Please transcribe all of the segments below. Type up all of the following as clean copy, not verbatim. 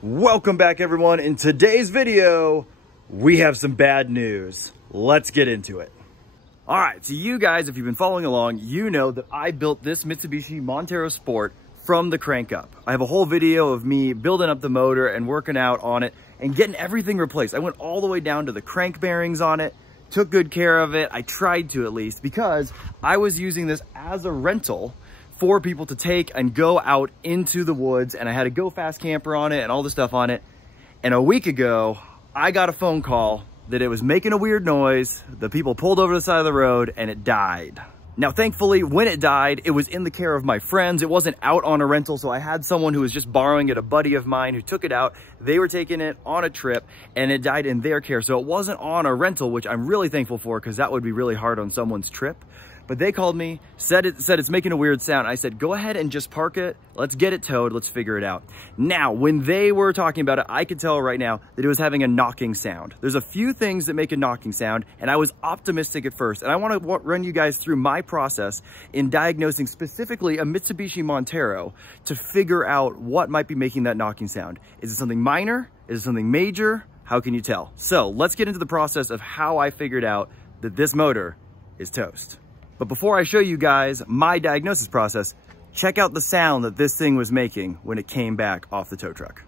Welcome back, everyone. In today's video, we have some bad news. Let's get into it. All right, so you guys, if you've been following along, you know that I built this Mitsubishi Montero Sport from the crank up. I have a whole video of me building up the motor and working out on it and getting everything replaced. I went all the way down to the crank bearings on it, took good care of it. I tried to, at least, because I was using this as a rental for people to take and go out into the woods, and I had a Go Fast camper on it and all the stuff on it. And a week ago, I got a phone call that it was making a weird noise. The people pulled over to the side of the road and it died. Now, thankfully, when it died, it was in the care of my friends. It wasn't out on a rental, so I had someone who was just borrowing it, a buddy of mine who took it out. They were taking it on a trip and it died in their care. So it wasn't on a rental, which I'm really thankful for, because that would be really hard on someone's trip. But they called me, said it's making a weird sound. I said, go ahead and just park it. Let's get it towed. Let's figure it out. Now, when they were talking about it, I could tell right now that it was having a knocking sound. There's a few things that make a knocking sound, and I was optimistic at first. And I want to run you guys through my process in diagnosing specifically a Mitsubishi Montero to figure out what might be making that knocking sound. Is it something minor? Is it something major? How can you tell? So let's get into the process of how I figured out that this motor is toast. But before I show you guys my diagnosis process, check out the sound that this thing was making when it came back off the tow truck.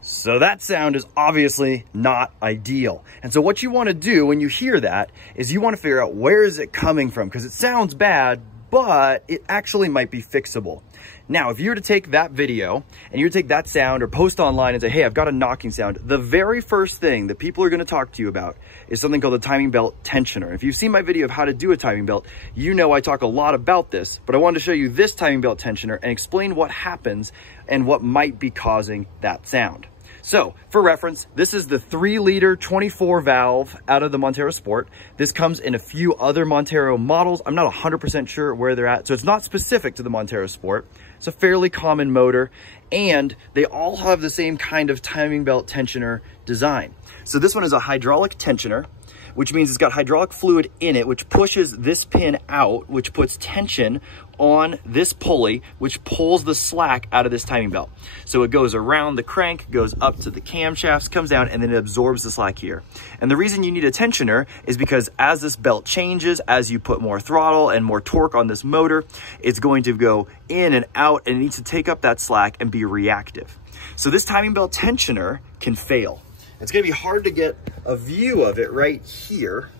So that sound is obviously not ideal. And so what you want to do when you hear that is you want to figure out, where is it coming from? Because it sounds bad, but it actually might be fixable. Now, if you were to take that video and you were to take that sound or post online and say, hey, I've got a knocking sound, the very first thing that people are going to talk to you about is something called a timing belt tensioner. If you've seen my video of how to do a timing belt, you know I talk a lot about this, but I wanted to show you this timing belt tensioner and explain what happens and what might be causing that sound. So, for reference, this is the 3-liter 24 valve out of the Montero Sport. This comes in a few other Montero models. I'm not 100% sure where they're at, so it's not specific to the Montero Sport. It's a fairly common motor, and they all have the same kind of timing belt tensioner design. So this one is a hydraulic tensioner, which means it's got hydraulic fluid in it, which pushes this pin out, which puts tension on this pulley, which pulls the slack out of this timing belt. So it goes around the crank, goes up to the camshafts, comes down, and then it absorbs the slack here. And the reason you need a tensioner is because as this belt changes, as you put more throttle and more torque on this motor, it's going to go in and out, and it needs to take up that slack and be reactive. So this timing belt tensioner can fail. It's going to be hard to get a view of it right here.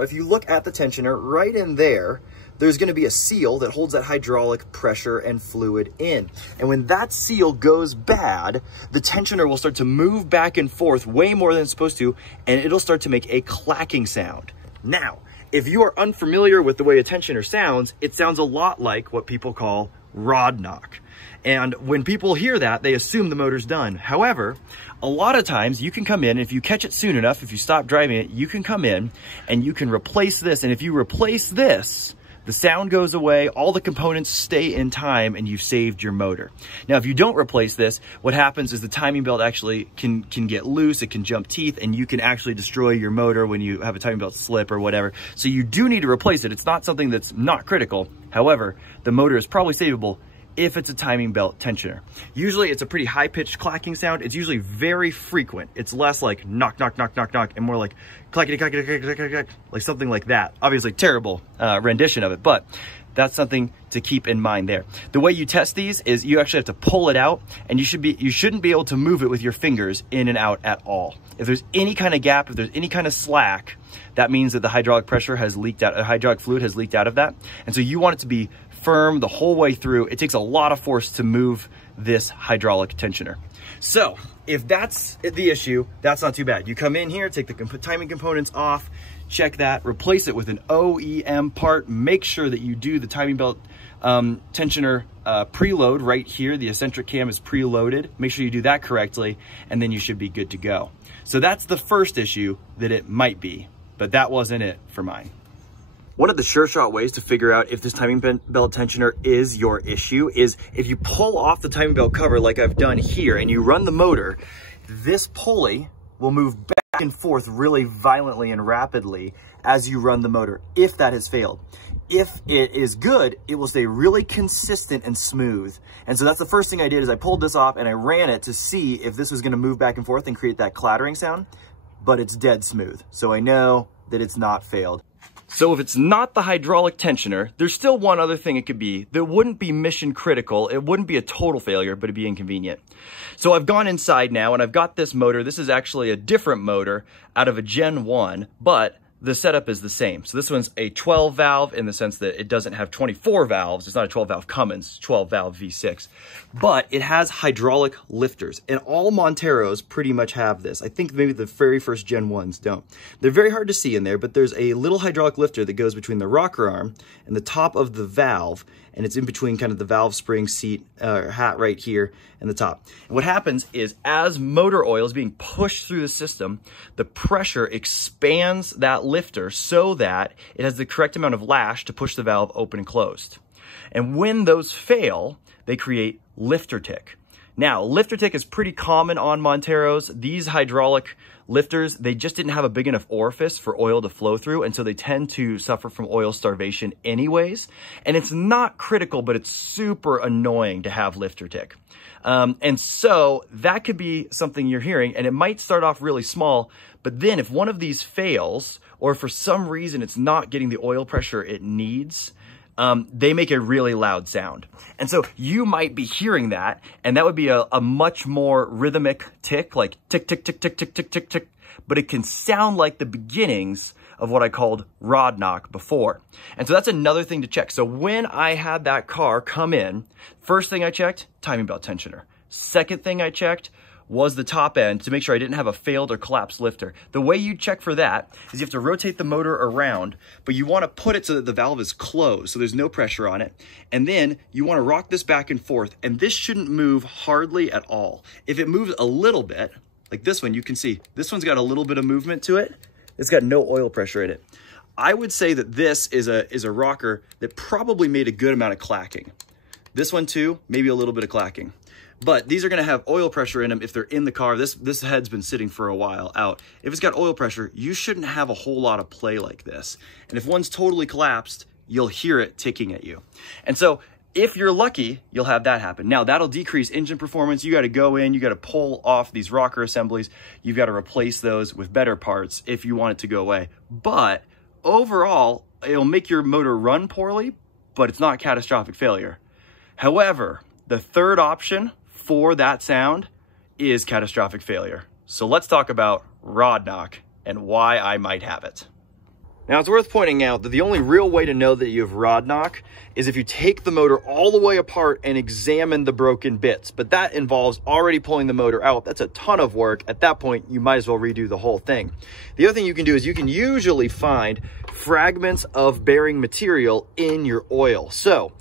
If you look at the tensioner, right in there, there's going to be a seal that holds that hydraulic pressure and fluid in. And when that seal goes bad, the tensioner will start to move back and forth way more than it's supposed to, and it'll start to make a clacking sound. Now, if you are unfamiliar with the way a tensioner sounds, it sounds a lot like what people call rod knock. And when people hear that, they assume the motor's done. However, a lot of times you can come in, if you catch it soon enough, if you stop driving it, you can come in and you can replace this. And if you replace this, the sound goes away, all the components stay in time, and you've saved your motor. Now, if you don't replace this, what happens is the timing belt actually can get loose, it can jump teeth, and you can actually destroy your motor when you have a timing belt slip or whatever. So you do need to replace it. It's not something that's not critical. However, the motor is probably savable if it's a timing belt tensioner. Usually it's a pretty high-pitched clacking sound. It's usually very frequent. It's less like knock, knock, knock, knock, knock, and more like clackety, clackety, clackety, clackety, like something like that. Obviously terrible rendition of it, but that's something to keep in mind there. The way you test these is you actually have to pull it out, and you shouldn't be able to move it with your fingers in and out at all. If there's any kind of gap, if there's any kind of slack, that means that the hydraulic pressure has leaked out, hydraulic fluid has leaked out of that. And so you want it to be firm the whole way through. It takes a lot of force to move this hydraulic tensioner. So if that's the issue, that's not too bad. You come in here, take the timing components off, check that, replace it with an OEM part. Make sure that you do the timing belt tensioner preload right here. The eccentric cam is preloaded. Make sure you do that correctly, and then you should be good to go. So that's the first issue that it might be, but that wasn't it for mine. One of the sure shot ways to figure out if this timing belt tensioner is your issue is if you pull off the timing belt cover like I've done here and you run the motor, this pulley will move back back and forth really violently and rapidly as you run the motor, if that has failed. If it is good, it will stay really consistent and smooth. And so that's the first thing I did is I pulled this off and I ran it to see if this was gonna move back and forth and create that clattering sound, but it's dead smooth. So I know that it's not failed. So if it's not the hydraulic tensioner, there's still one other thing it could be that wouldn't be mission critical. It wouldn't be a total failure, but it'd be inconvenient. So I've gone inside now and I've got this motor. This is actually a different motor out of a Gen 1, but the setup is the same. So this one's a 12 valve in the sense that it doesn't have 24 valves. It's not a 12 valve Cummins, 12 valve V6, but it has hydraulic lifters, and all Monteros pretty much have this. I think maybe the very first Gen 1s don't. They're very hard to see in there, but there's a little hydraulic lifter that goes between the rocker arm and the top of the valve, and it's in between kind of the valve spring seat hat right here and the top. And what happens is as motor oil is being pushed through the system, the pressure expands that lifter so that it has the correct amount of lash to push the valve open and closed. And when those fail, they create lifter tick. Now, lifter tick is pretty common on Monteros. These hydraulic lifters, they just didn't have a big enough orifice for oil to flow through, and so they tend to suffer from oil starvation anyways. And it's not critical, but it's super annoying to have lifter tick. And so that could be something you're hearing, and it might start off really small, but then if one of these fails, or for some reason it's not getting the oil pressure it needs, they make a really loud sound. And so you might be hearing that, and that would be a much more rhythmic tick, like tick, tick, tick, tick, tick, tick, tick, tick, but it can sound like the beginnings of what I called rod knock before. And so that's another thing to check. So when I had that car come in, first thing I checked, timing belt tensioner. Second thing I checked was the top end to make sure I didn't have a failed or collapsed lifter. The way you check for that is you have to rotate the motor around, but you want to put it so that the valve is closed, so there's no pressure on it. And then you want to rock this back and forth, and this shouldn't move hardly at all. If it moves a little bit, like this one, you can see this one's got a little bit of movement to it. It's got no oil pressure in it. I would say that this is a rocker that probably made a good amount of clacking. This one too, maybe a little bit of clacking. But these are gonna have oil pressure in them if they're in the car. This head's been sitting for a while out. If it's got oil pressure, you shouldn't have a whole lot of play like this. And if one's totally collapsed, you'll hear it ticking at you. And so if you're lucky, you'll have that happen. Now that'll decrease engine performance. You gotta go in, you gotta pull off these rocker assemblies. You've gotta replace those with better parts if you want it to go away. But overall, it'll make your motor run poorly, but it's not catastrophic failure. However, the third option for that sound is catastrophic failure. So let's talk about rod knock and why I might have it. Now it's worth pointing out that the only real way to know that you have rod knock is if you take the motor all the way apart and examine the broken bits, but that involves already pulling the motor out. That's a ton of work. At that point, you might as well redo the whole thing. The other thing you can do is you can usually find fragments of bearing material in your oil. So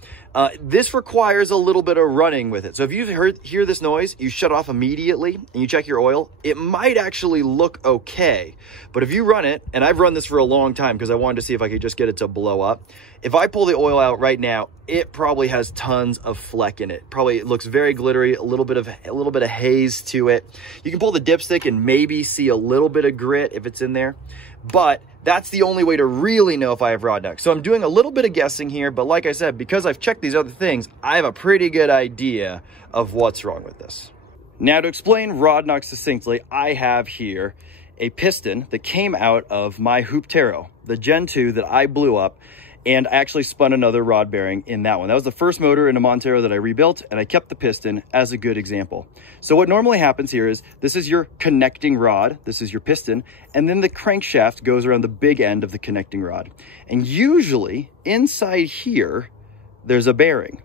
this requires a little bit of running with it. So if you hear this noise, you shut off immediately and you check your oil, it might actually look okay. But if you run it, and I've run this for a long time because I wanted to see if I could just get it to blow up. If I pull the oil out right now, it probably has tons of fleck in it. Probably it looks very glittery, a little bit of haze to it. You can pull the dipstick and maybe see a little bit of grit if it's in there. But that's the only way to really know if I have rod knock. So I'm doing a little bit of guessing here, but like I said, because I've checked these other things, I have a pretty good idea of what's wrong with this. Now to explain rod knock succinctly, I have here a piston that came out of my Montero, the Gen 2 that I blew up, and I actually spun another rod bearing in that one. That was the first motor in a Montero that I rebuilt, and I kept the piston as a good example. So what normally happens here is this is your connecting rod, this is your piston, and then the crankshaft goes around the big end of the connecting rod. And usually inside here, there's a bearing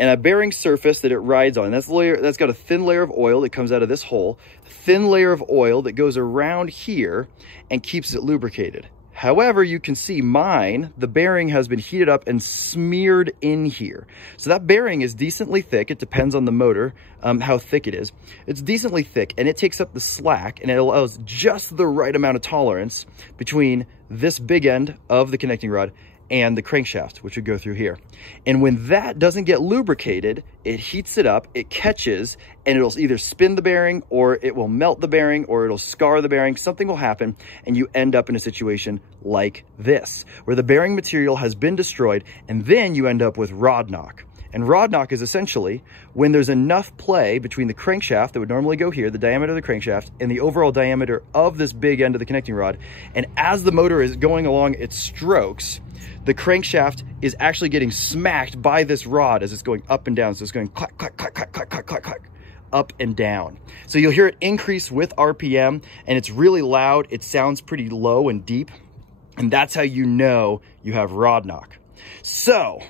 and a bearing surface that it rides on. That's got a thin layer of oil that comes out of this hole, thin layer of oil that goes around here and keeps it lubricated. However, you can see mine, the bearing has been heated up and smeared in here. So that bearing is decently thick. It depends on the motor, how thick it is. It's decently thick and it takes up the slack and it allows just the right amount of tolerance between this big end of the connecting rod and the crankshaft, which would go through here. And when that doesn't get lubricated, it heats it up, it catches, and it'll either spin the bearing, or it will melt the bearing, or it'll scar the bearing. Something will happen, and you end up in a situation like this, where the bearing material has been destroyed, and then you end up with rod knock. And rod knock is essentially when there's enough play between the crankshaft that would normally go here, the diameter of the crankshaft, and the overall diameter of this big end of the connecting rod. And as the motor is going along its strokes, the crankshaft is actually getting smacked by this rod as it's going up and down. So it's going clack, clack, clack, clack, clack, clack, clack, clack, up and down. So you'll hear it increase with RPM, and it's really loud. It sounds pretty low and deep. And that's how you know you have rod knock. So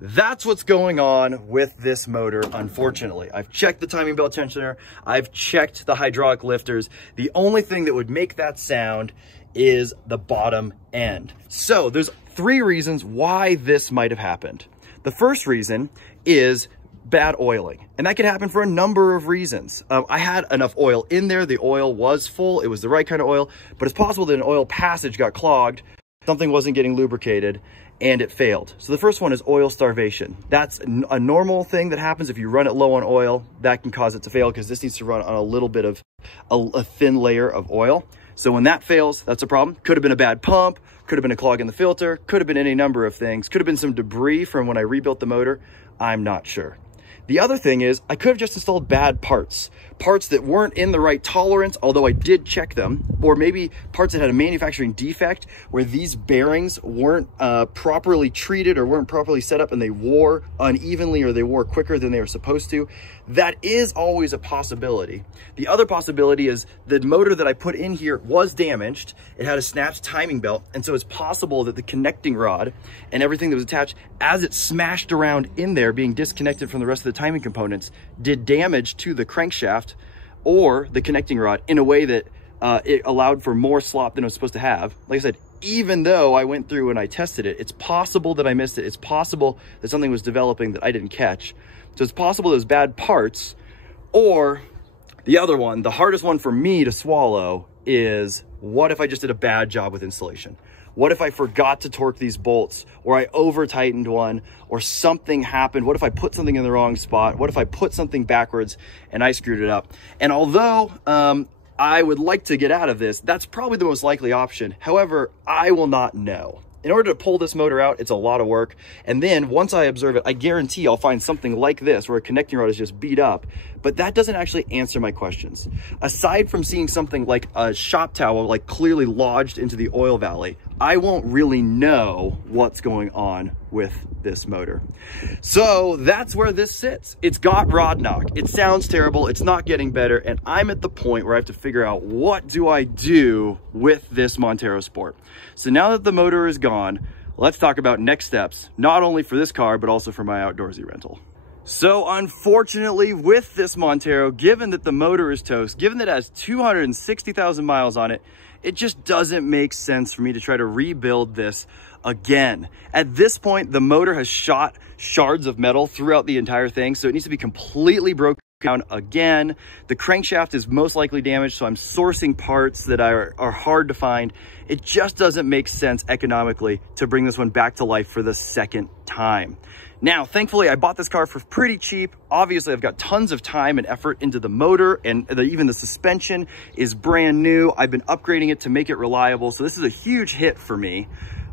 that's what's going on with this motor, unfortunately. I've checked the timing belt tensioner. I've checked the hydraulic lifters. The only thing that would make that sound is the bottom end. So there's 3 reasons why this might have happened. The first reason is bad oiling, and that could happen for a number of reasons. I had enough oil in there. The oil was full. It was the right kind of oil, but it's possible that an oil passage got clogged. Something wasn't getting lubricated, and it failed. So the first one is oil starvation. That's a normal thing that happens if you run it low on oil. That can cause it to fail because this needs to run on a little bit of a thin layer of oil. So when that fails, that's a problem. Could have been a bad pump, could have been a clog in the filter, could have been any number of things. Could have been some debris from when I rebuilt the motor. I'm not sure. The other thing is I could have just installed bad parts that weren't in the right tolerance, although I did check them, or maybe parts that had a manufacturing defect where these bearings weren't properly treated or weren't properly set up and they wore unevenly or they wore quicker than they were supposed to. That is always a possibility. The other possibility is the motor that I put in here was damaged. It had a snapped timing belt, and so it's possible that the connecting rod and everything that was attached, as it smashed around in there, being disconnected from the rest of the timing components, did damage to the crankshaft or the connecting rod in a way that it allowed for more slop than it was supposed to have. Like I said, even though I went through and I tested it, it's possible that I missed it. It's possible that something was developing that I didn't catch. So it's possible there's bad parts, or the other one, the hardest one for me to swallow, is what if I just did a bad job with installation? What if I forgot to torque these bolts, or I over tightened one, or something happened? What if I put something in the wrong spot? What if I put something backwards and I screwed it up? And although I would like to get out of this, that's probably the most likely option. However, I will not know. In order to pull this motor out, it's a lot of work. And then once I observe it, I guarantee I'll find something like this where a connecting rod is just beat up. But that doesn't actually answer my questions. Aside from seeing something like a shop towel like clearly lodged into the oil valley, I won't really know what's going on with this motor. So that's where this sits. It's got rod knock. It sounds terrible. It's not getting better. And I'm at the point where I have to figure out, what do I do with this Montero Sport? So now that the motor is gone, let's talk about next steps, not only for this car, but also for my outdoorsy rental. So unfortunately with this Montero, given that the motor is toast, given that it has 260,000 miles on it, it just doesn't make sense for me to try to rebuild this again. At this point, the motor has shot shards of metal throughout the entire thing, so it needs to be completely broken down again. The crankshaft is most likely damaged, so I'm sourcing parts that are hard to find. It just doesn't make sense economically to bring this one back to life for the second time. Now, thankfully, I bought this car for pretty cheap. Obviously, I've got tons of time and effort into the motor, and even the suspension is brand new. I've been upgrading it to make it reliable, so this is a huge hit for me.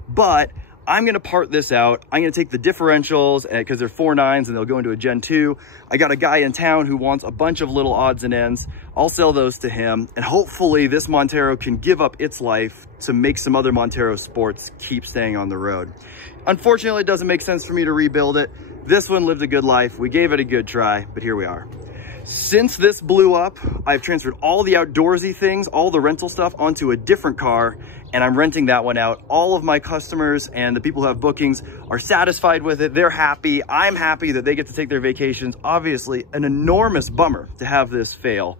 But I'm gonna part this out. I'm gonna take the differentials, because they're 4.9s and they'll go into a Gen 2. I got a guy in town who wants a bunch of little odds and ends. I'll sell those to him, and hopefully this Montero can give up its life to make some other Montero Sports keep staying on the road. Unfortunately, it doesn't make sense for me to rebuild it. This one lived a good life. We gave it a good try, but here we are. Since this blew up, I've transferred all the outdoorsy things, all the rental stuff, onto a different car, and I'm renting that one out. All of my customers and the people who have bookings are satisfied with it. They're happy. I'm happy that they get to take their vacations. Obviously, an enormous bummer to have this fail.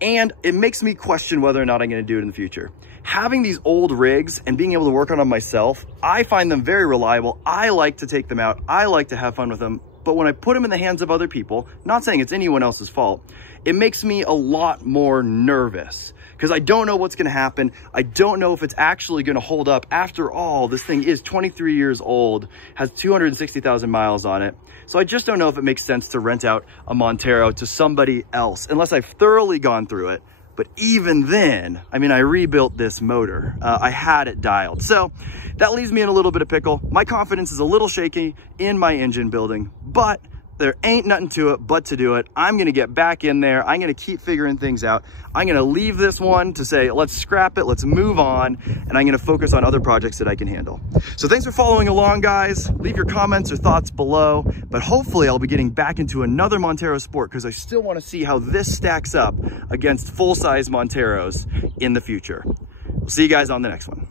And it makes me question whether or not I'm gonna do it in the future. Having these old rigs and being able to work on them myself, I find them very reliable. I like to take them out. I like to have fun with them. But when I put them in the hands of other people, not saying it's anyone else's fault, it makes me a lot more nervous, because I don't know what's going to happen. I don't know if it's actually going to hold up. After all, this thing is 23 years old, has 260,000 miles on it. So I just don't know if it makes sense to rent out a Montero to somebody else unless I've thoroughly gone through it. But even then, I mean, I rebuilt this motor. I had it dialed. So that leaves me in a little bit of pickle. My confidence is a little shaky in my engine building, but there ain't nothing to it but to do it. I'm gonna get back in there. I'm gonna keep figuring things out. I'm gonna leave this one to say, let's scrap it, let's move on, and I'm gonna focus on other projects that I can handle. So thanks for following along, guys. Leave your comments or thoughts below, but hopefully I'll be getting back into another Montero Sport because I still wanna see how this stacks up against full-size Monteros in the future. We'll see you guys on the next one.